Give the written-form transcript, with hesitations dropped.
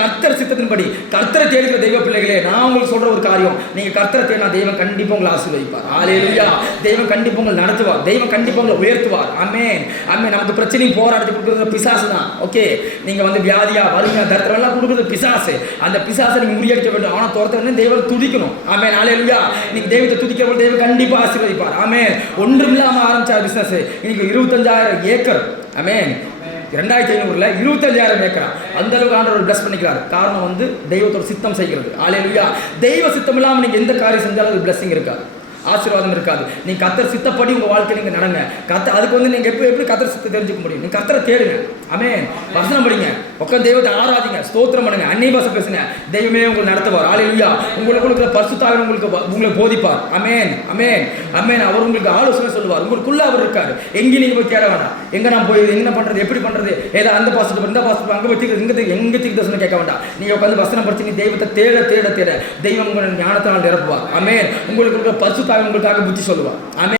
கர்த்தர் சித்தத்தின்படி கர்த்தரை தேடுகிற தெய்வ பிள்ளைகளே, நான் உங்களுக்கு சொல்ற ஒரு காரியம், நீங்க கர்த்தரை தேடினா தெய்வம் கண்டிப்பா உங்களை ஆசீர்வதிப்பார். ஹல்லேலூயா. தெய்வம் கண்டிப்பா உங்களை நடத்துவார். தெய்வம் கண்டிப்பா உங்களை உயர்த்துவார். ஆமென் ஆமென். நமக்கு பிரச்சனையும் போராட்டத்தை கொடுக்குறது பிசாசு தான். ஓகே, நீங்க வந்து வியாதியா வறுமையா தரித்திரம் எல்லாம் கொடுக்குறது பிசாசு. அந்த பிசாசை நீங்க முறியடிக்க வேண்டும். ஆனா துரத்த தெய்வம் துதிக்கணும். ஆமென் ஹல்லேலூயா. நீங்க தெய்வத்தை துதிக்கிற தெய்வம் கண்டிப்பா ஆசீர்வதிப்பார். ஆமென். ஒன்றும் இல்லாம ஆரம்பிச்ச பிசினஸ் இன்னைக்கு 25,000 ஏக்கர். ஆமென். 2500 25,000 ஏக்கரா அந்த அளவுக்கு ஆண்டவர் பிளஸ் பண்ணிக்கிறார். காரணம் வந்து தெய்வத்தோட சித்தம் செய்கிறது. ஹல்லேலூயா. தெய்வ சித்தம் இல்லாம நீங்க எந்த காரியம் செஞ்சாலும் அது பிளஸிங் இருக்காது, ஆசீர்வாதம் இருக்காது. நீங்க கர்த்தர் சித்தப்படி உங்க வாழ்க்கை நீங்க நடங்க. அதுக்கு வந்து நீங்க எப்படி கர்த்தர் சித்தத்தை தெரிஞ்சுக்க முடியும்? நீங்க கர்த்தரை தேடுங்க. ஆமென். வசனம் படிங்க, உட்கார்ந்து தெய்வத்தை ஆராதிங்க, ஸ்தோத்திரம் பண்ணுங்க, அந்நிய பாஷை பேசுங்க. தெய்வமே உங்களை நடத்துவார். ஹல்லேலூயா. உங்களுக்கு இருக்கிற பரிசுத்த ஆவியை உங்களை போதிப்பார். ஆமென் ஆமென் ஆமென். அவர் உங்களுக்கு ஆலோசனை சொல்லுவார். உங்களுக்குள்ள அவர் இருக்காரு. எங்கேயும் நீங்க போய் தேட வேண்டாம். எங்க நான் போய் என்ன பண்றது, எப்படி பண்றது, ஏதோ அந்த பாஸ்டர் இந்த பாஸ்டர் அங்க போய் எங்க தீர்க்கதரிசனம் கேட்க வேண்டாம். நீங்க உட்கார்ந்து வசனம் படிச்சு நீ தெய்வத்தை தேட தேட தேட தெய்வம் உங்களை ஞானத்தால் நிரப்புவார். ஆமென். உங்களுக்கு இருக்கிற பரிசுத்த ஆவி உங்களுக்காக புத்தி சொல்லுவார். ஆமென்.